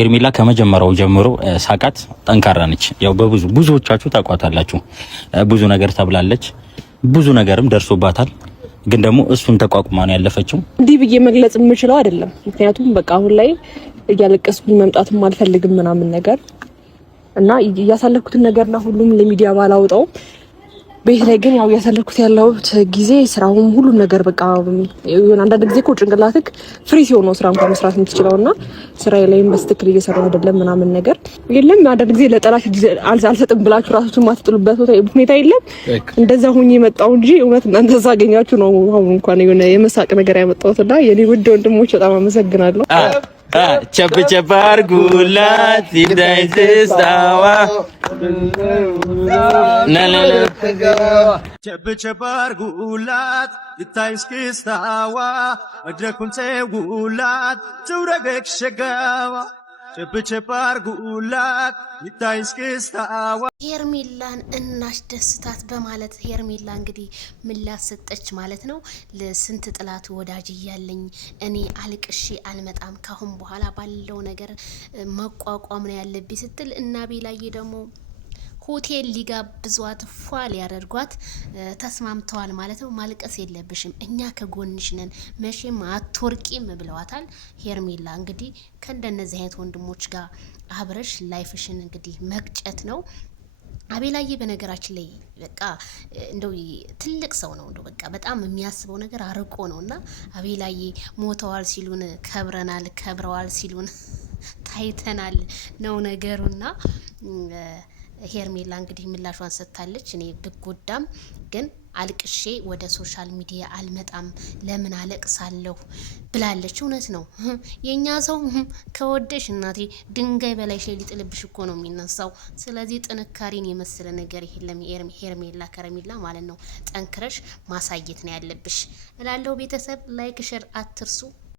ሄርሜላ ከመጀመሪያው ጀምሮ ሳቃት ጠንካራ ነች። ያው ብዙዎቻችሁ ታቋታላችሁ። ብዙ ነገር ተብላለች፣ ብዙ ነገርም ደርሶባታል። ግን ደግሞ እሱን ተቋቁማ ነው ያለፈችው። እንዲህ ብዬ መግለጽ የምችለው አይደለም። ምክንያቱም በቃ አሁን ላይ እያለቀስኩኝ መምጣትም አልፈልግም ምናምን ነገር እና እያሳለፍኩትን ነገርና ሁሉም ለሚዲያ ባላውጣው ቤት ላይ ግን ያው ያሳለፍኩት ያለሁት ጊዜ ስራውም ሁሉም ነገር በቃ የሆነ አንዳንድ ጊዜ እኮ ጭንቅላትክ ፍሪ ሲሆን ነው ስራ እንኳን መስራት የምትችለውና ስራዬ ላይም በስትክክል እየሰራሁ አይደለም ምናምን ነገር የለም። አንዳንድ ጊዜ ለጠላት አልሰጥም ብላችሁ ራሳችሁን ማትጥሉበት ሁኔታ የለም። እንደዛ ሆኜ የመጣው እንጂ እውነት እናንተ ሳገኛችሁ ነው አሁን እንኳን የሆነ የመሳቅ ነገር ያመጣሁትና የኔ ውድ ወንድሞች በጣም አመሰግናለሁ። ቸብ ቸብ አድርጉላት ይዳይስታዋ ቸብ ቸብ አድርጉላት ይታይስክስታዋ መድረኩን ተውላት ትውረገክ ሸጋዋ ቸብ ቸብ አድርጉላት ይታይስክስታዋ ሄርሜላን እናስደስታት በማለት ሄርሜላ እንግዲህ ምላሽ ሰጠች ማለት ነው። ለስንት ጥላት ወዳጅ እያለኝ እኔ አልቅሼ አልመጣም፣ ካሁን በኋላ ባለው ነገር መቋቋም ነው ያለብኝ ስትል እና ቤላዬ ደግሞ ሆቴል ሊጋብዟት ፏ ሊያደርጓት ተስማምተዋል ማለት ነው። ማልቀስ የለብሽም እኛ ከጎንሽ ነን መቼም አትወርቂም ብለዋታል። ሄርሜላ እንግዲህ ከእንደነዚህ አይነት ወንድሞች ጋር አብረሽ ላይፍሽን እንግዲህ መቅጨት ነው። አቤላዬ በነገራችን ላይ በቃ እንደው ትልቅ ሰው ነው። እንደው በቃ በጣም የሚያስበው ነገር አርቆ ነውና አቤላዬ ሞተዋል ሲሉን ከብረናል፣ ከብረዋል ሲሉን ታይተናል ነው ነገሩና ሄርሜላ እንግዲህ ምላሿን ሰጥታለች። እኔ ብጎዳም ግን አልቅሼ ወደ ሶሻል ሚዲያ አልመጣም፣ ለምን አለቅሳለሁ ብላለች። እውነት ነው። የኛ ሰው ከወደሽ እናቴ ድንጋይ በላይ ሸይ ሊጥልብሽ እኮ ነው የሚነሳው። ስለዚህ ጥንካሬን የመሰለ ነገር የለም። ሄርሜላ ከረሜላ ማለት ነው። ጠንክረሽ ማሳየት ነው ያለብሽ እላለሁ። ቤተሰብ ላይክ ሼር አትርሱ።